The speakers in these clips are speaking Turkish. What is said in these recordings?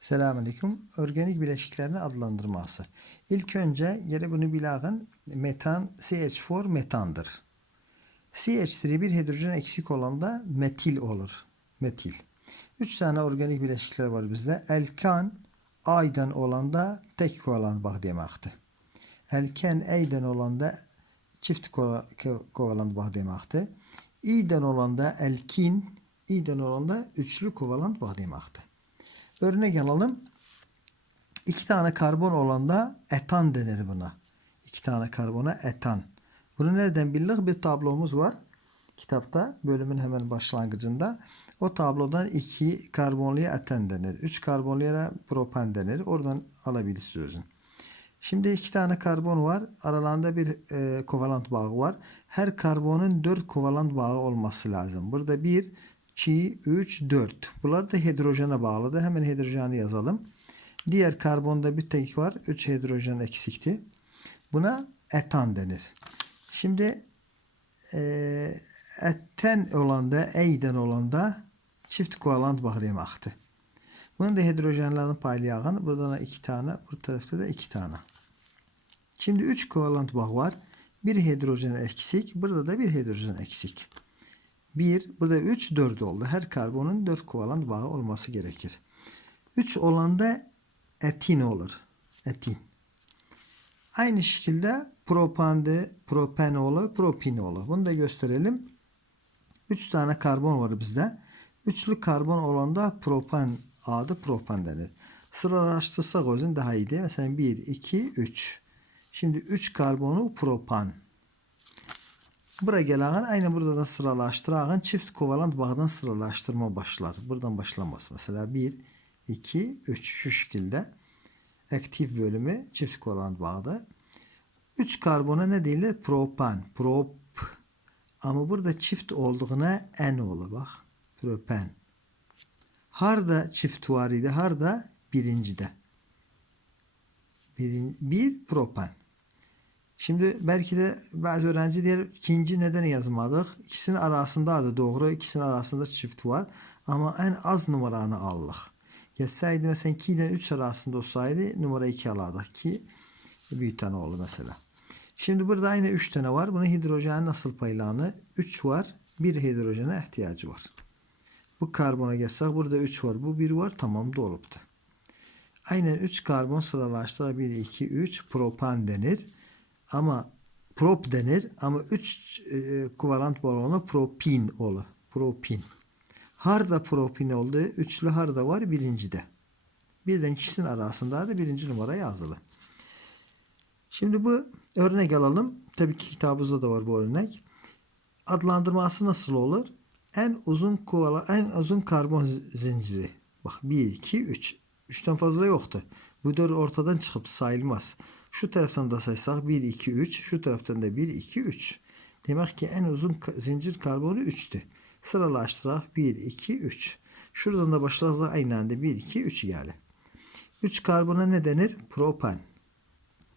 Selamünaleyküm. Organik bileşiklerin adlandırması. İlk önce yine bunu bilağın metan CH4 metandır. CH3 bir hidrojen eksik olanda metil olur. Metil. Üç tane organik bileşikler var bizde. Elkan aydan olanda tek kovalan bağ demektir. Elken eyden olanda çift kova- ko- kovalan bağ demektir. İyden olanda elkin, iyden olanda üçlü kovalan bağ demektir. Örnek alalım. İki tane karbon olanda etan denir buna. İki tane karbona etan. Bunu nereden bildik? Bir tablomuz var. Kitapta bölümün hemen başlangıcında. O tablodan iki karbonluya etan denir. Üç karbonluya da propan denir. Oradan alabiliriz sözün. Şimdi iki tane karbon var. Aralarında bir e, kovalent bağı var. Her karbonun dört kovalent bağı olması lazım. Burada bir, iki, üç, dört. Bunlar da hidrojene bağlıdır. Hemen hidrojeni yazalım. Diğer karbonda bir tek var. Üç hidrojen eksikti. Buna etan denir. Şimdi e, etten olanda, eyden olanda çift kovalent bağı demektir. Bunun da hidrojenlerini paylayan burada da iki tane, bu tarafta da iki tane. Şimdi üç kovalent bağ var. Bir hidrojen eksik, burada da bir hidrojen eksik. Bir, burada üç, dört oldu. Her karbonun dört kovalent bağı olması gerekir. Üç olanda etin olur. Etin. Aynı şekilde propande, propen olur, propin olur. Bunu da gösterelim. Üç tane karbon var bizde. Üçlü karbon olanda propan adı propan denir. Sıralaştırsak o yüzden daha iyi değil. Mesela 1, 2, 3. Şimdi 3 karbonu propan. Buraya gelen aynı burada da sıralaştıran çift kovalent bağdan sıralaştırma başlar. Buradan başlamaz. Mesela 1, 2, 3 şu şekilde. Aktif bölümü çift kovalent bağda. 3 karbona ne değil? Propan. Prop. Ama burada çift olduğuna n olur bak. Propan. Harda çift var idi. Harda birincide. Bir, bir propan. Şimdi belki de bazı öğrenci diğer ikinci neden yazmadık? İkisinin arasında da doğru. ikisinin arasında çift var. Ama en az numaranı aldık. Yazsaydı mesela 2 ile 3 arasında olsaydı numara 2 alardık ki büyük tane oldu mesela. Şimdi burada aynı 3 tane var. Bunun hidrojen nasıl paylanı? 3 var. Bir hidrojene ihtiyacı var. Bu karbona gelsek burada 3 var. Bu 1 var. Tamam doluptu. Aynen 3 karbon sıralaştı. 1, 2, 3 propan denir. Ama prop denir. Ama 3 e, kovalent balonu propin olur. Propin. Harda propin oldu. Üçlü harda var birincide. Birden ikisinin arasında da birinci numara yazılı. Şimdi bu örnek alalım. Tabii ki kitabımızda da var bu örnek. Adlandırması nasıl olur? En uzun kovala, en uzun karbon zinciri. Bak 1, 2, 3. 3'ten fazla yoktu. Bu dört ortadan çıkıp sayılmaz. Şu taraftan da saysak 1, 2, 3. Şu taraftan da 1, 2, 3. Demek ki en uzun zincir karbonu 3'tü. Sıralaştırarak 1, 2, 3. Şuradan da başlarsak aynı anda 1, 2, 3 geldi. 3 karbona ne denir? Propan.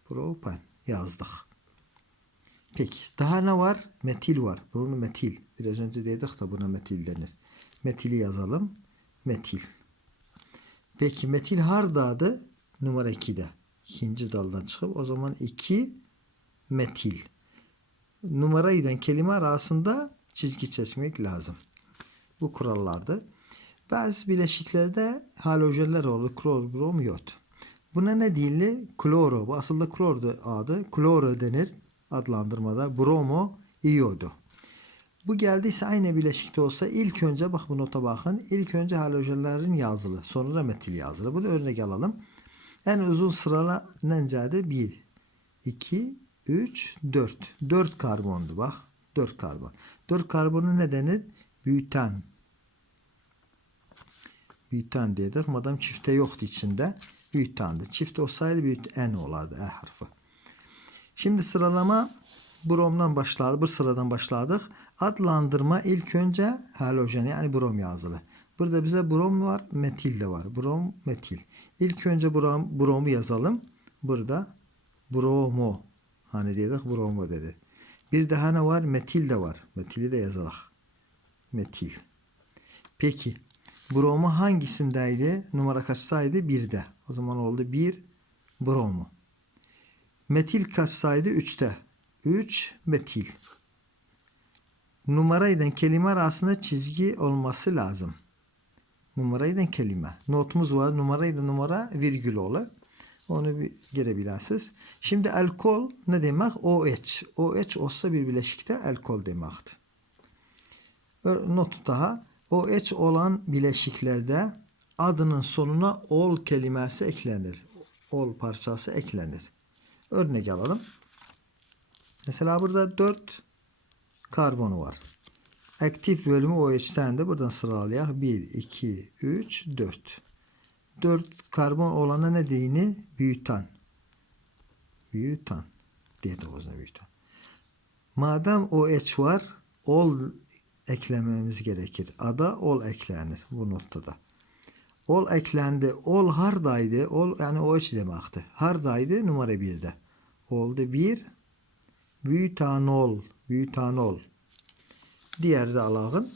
Propan yazdık. Peki daha ne var? Metil var. Bunu metil. Biraz önce dedik de buna metil denir. Metili yazalım. Metil. Peki metil hardadı? Numara 2'de. İkinci daldan çıkıp o zaman 2 metil. Numarayla kelime arasında çizgi çizmek lazım. Bu kurallardı. Bazı bileşiklerde halojenler olur. Klor, brom, yod. Buna ne değilli? Kloro. Bu aslında klordu adı. Kloro denir adlandırmada. Bromo, iyodo. Bu geldiyse aynı bileşikte olsa ilk önce bak bu nota bakın. İlk önce halojenlerin yazılı. Sonra metil yazılı. Bunu örnek alalım. En uzun sırala nencade 1, 2, 3, 4. 4 karbondu bak. 4 karbon. 4 karbonu ne denir? Büyüten. Büyüten dedik. Madem çifte yoktu içinde. Büyütandı. Çift olsaydı büyüt en olardı. E harfi. Şimdi sıralama bromdan başladı. Bu sıradan başladık. Adlandırma ilk önce halojen yani brom yazılı. Burada bize brom var, metil de var. Brom, metil. İlk önce brom, bromu yazalım. Burada bromo. Hani dedik bromo dedi. Bir daha ne var? Metil de var. Metili de yazalım. Metil. Peki. Bromu hangisindeydi? Numara kaçtaydı? 1'de. O zaman oldu 1 bromu. Metil kaçtaydı? 3'te. 3 metil. Numarayla kelime arasında çizgi olması lazım. Numarayla kelime. Notumuz var. Numarayla numara virgül ola. Onu bir girebilirsiniz. Şimdi alkol ne demek? OH. OH olsa bir bileşikte alkol demektir. Not daha. OH olan bileşiklerde adının sonuna ol kelimesi eklenir. Ol parçası eklenir. Örnek alalım. Mesela burada 4 karbonu var. Aktif bölümü OH'ten de buradan sıralayalım. 1, 2, 3, 4. 4 karbon olana ne deyini? Büyüten. Büyüten. Dedi o zaman büyüten. Madem OH var, ol eklememiz gerekir. Ada ol eklenir bu noktada. Ol eklendi. Ol hardaydı. Ol yani OH demekti. Hardaydı numara 1'de. Oldu 1. Büyütanol. Büyütanol. Diğer de alağın.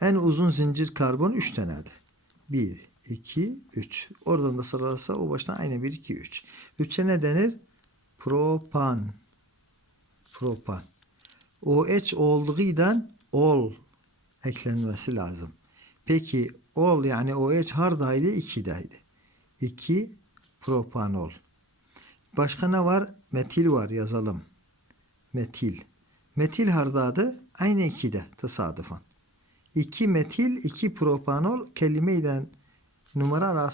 En uzun zincir karbon 3 tanedir. 1, 2, 3. Oradan da sıralasa o baştan aynı 1, 2, 3. 3'e ne denir? Propan. Propan. OH olduğundan ol eklenmesi lazım. Peki ol yani OH hardaydı? 2'deydi. 2 propanol. Başka ne var? Metil var yazalım. Metil. Metil hardadı? Aynı 2'de tesadüfen. 2 metil, 2 propanol kelimeyle numara arası